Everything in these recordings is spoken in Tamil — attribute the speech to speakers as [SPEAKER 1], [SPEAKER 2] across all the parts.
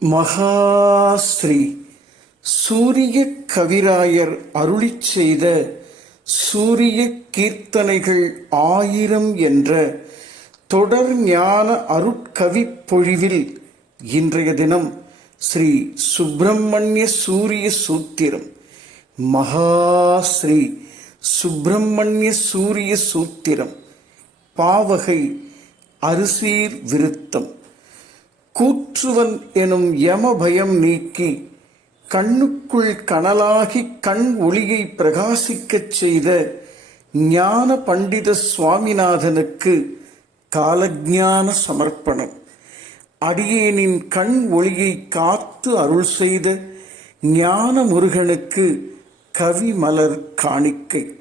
[SPEAKER 1] மகாஸ்ரீ சூரிய கவிராயர் அருளி செய்த சூரிய கீர்த்தனைகள் ஆயிரம் என்ற தொடர் ஞான அருட்கவிப்பொழிவில் இன்றைய தினம் ஸ்ரீ சுப்பிரமணிய சூரிய சூத்திரம். மகாஸ்ரீ சுப்பிரமணிய சூரிய சூத்திரம். பாவகை அரிசீர் விருத்தம். கூற்றுவன் எனும் யம பயம் நீக்கி கண்ணுக்குள் கனலாகி கண் ஒளியை பிரகாசிக்கச் செய்த ஞான பண்டித சுவாமிநாதனுக்கு காலஜான சமர்ப்பணம். அடியேனின் கண் ஒளியை காத்து அருள் செய்த ஞான முருகனுக்கு கவி மலர் காணிக்கை.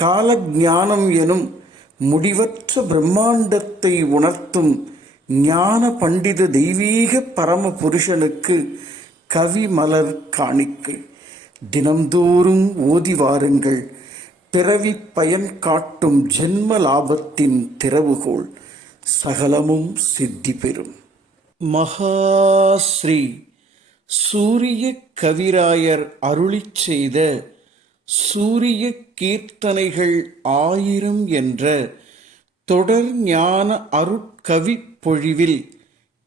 [SPEAKER 1] காலஜானம் எனும் முடிவற்ற பிரம்மாண்டத்தை உணர்த்தும் ஞான பண்டித தெய்வீக பரம புருஷனுக்கு கவி மலர் காணிக்கை தினம்தோறும் ஓதி வாருங்கள். பிறவி பயன் காட்டும் ஜென்ம லாபத்தின் திறவுகோல் சகலமும் சித்தி பெறும். மகாஸ்ரீ சூரிய கவிராயர் அருளிச் செய்த சூரிய கீர்த்தனைகள் ஆயிரம் என்ற தொடர் ஞான அருட்கவி பொழிவில்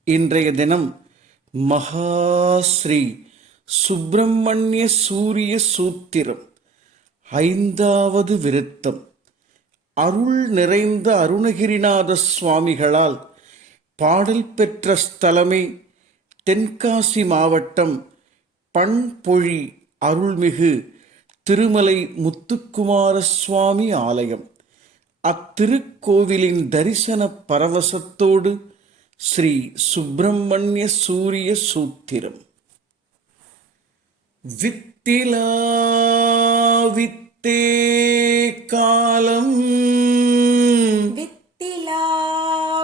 [SPEAKER 1] இன்றைய தினம் மகாஸ்ரீ சுப்பிரமணிய சூரிய சூத்திரம் ஐந்தாவது விருத்தம். அருள் நிறைந்த அருணகிரிநாத சுவாமிகளால் பாடல் பெற்ற ஸ்தலமே தென்காசி மாவட்டம் பண்பொழி அருள்மிகு திருமலை முத்துக்குமார சுவாமி ஆலயம். அத்திருக்கோவிலின் தரிசன பரவசத்தோடு ஸ்ரீ சுப்பிரமணிய சூரிய சூத்திரம். வித்திலா வித்தே காலம்.
[SPEAKER 2] வித்திலா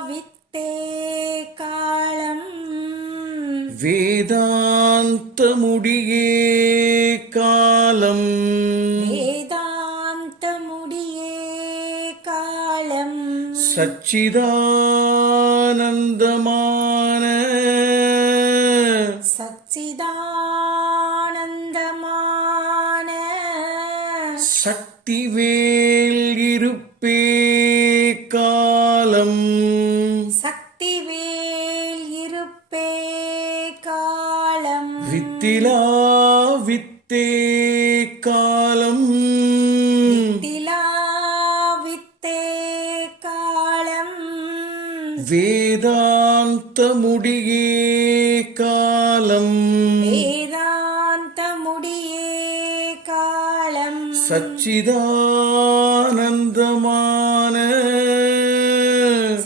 [SPEAKER 2] வித்தே காலம்.
[SPEAKER 1] வேதாந்த முடியே காலம்.
[SPEAKER 2] வேதாந்த
[SPEAKER 1] சச்சிதானந்தமான.
[SPEAKER 2] சச்சிதானந்தமான.
[SPEAKER 1] சக்திவேல் இருப்பே காலம்.
[SPEAKER 2] சக்திவேல் இருப்பே காலம்.
[SPEAKER 1] வித்திலா வித்தே வேதாந்த முடியே காலம்.
[SPEAKER 2] வேதாந்த முடியே காலம்.
[SPEAKER 1] சச்சிதானந்தமான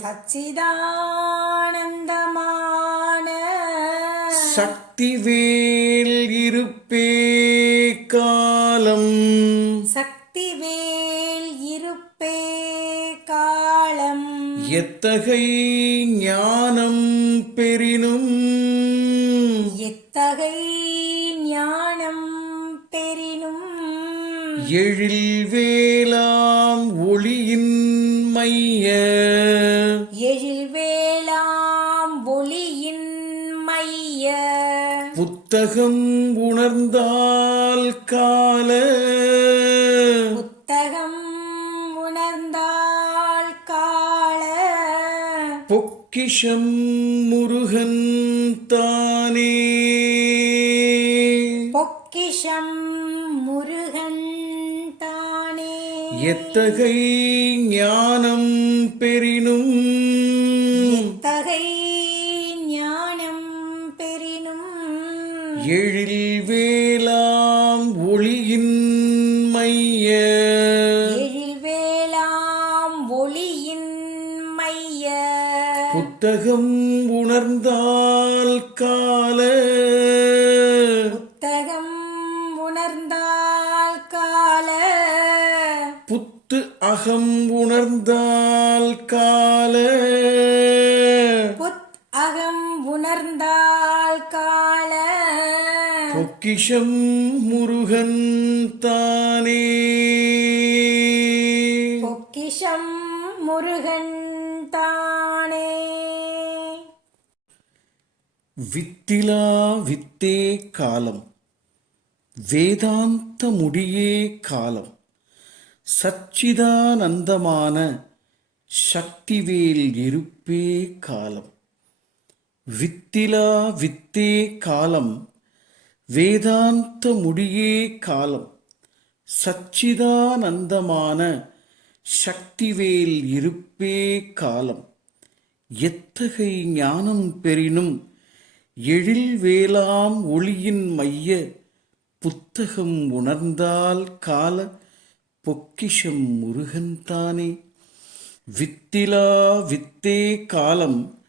[SPEAKER 2] சச்சிதானந்தமான
[SPEAKER 1] சக்திவேல் இருப்பே காலம். எத்தகை ஞானம் பெறினும்?
[SPEAKER 2] எத்தகை ஞானம் பெறினும்?
[SPEAKER 1] எழில் வேலாம் ஒளியின் மைய.
[SPEAKER 2] எழில் வேளாம் ஒளியின் மைய.
[SPEAKER 1] புத்தகம் உணர்ந்தால் கால. பொக்கிஷம் முருகன் தானே.
[SPEAKER 2] பொக்கிஷம் முருகன் தானே.
[SPEAKER 1] எத்தகை ஞானம் பெறினும்.
[SPEAKER 2] எத்தகை ஞானம் பெறினும்.
[SPEAKER 1] எழில் புத்தகம் உணர்ந்தால் கால.
[SPEAKER 2] புத்தகம் உணர்ந்தால் கால.
[SPEAKER 1] புத்து அகம் உணர்ந்தால் கால.
[SPEAKER 2] புத் அகம் உணர்ந்தால் கால.
[SPEAKER 1] பொக்கிஷம் முருகன் தானே. வித்திலா வித்தே காலம். வேதாந்த முடியே காலம். சச்சிதானந்தமான சக்திவேல் இருப்பே காலம். வித்திலா வித்தே காலம். வேதாந்த முடியே காலம். சச்சிதானந்தமான சக்திவேல் இருப்பே காலம். எத்தகை ஞானம் பெறினும் எழில் வேளாம் ஒளியின் மைய புத்தகம் உணர்ந்தால் கால பொக்கிஷம் முருகன்தானே வித்திலா வித்தே காலம்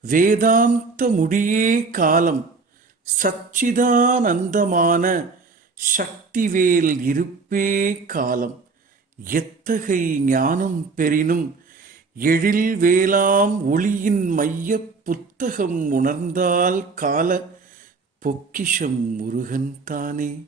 [SPEAKER 1] வேதாந்த முடியே காலம் சச்சிதானந்தமான சக்திவேல் இருப்பே காலம். எத்தகை ஞானம் பெறினும் எழில் வேளாம் ஒளியின் மைய புத்தகம் உணர்ந்தால் கால பொக்கிஷம் முருகன் தானே.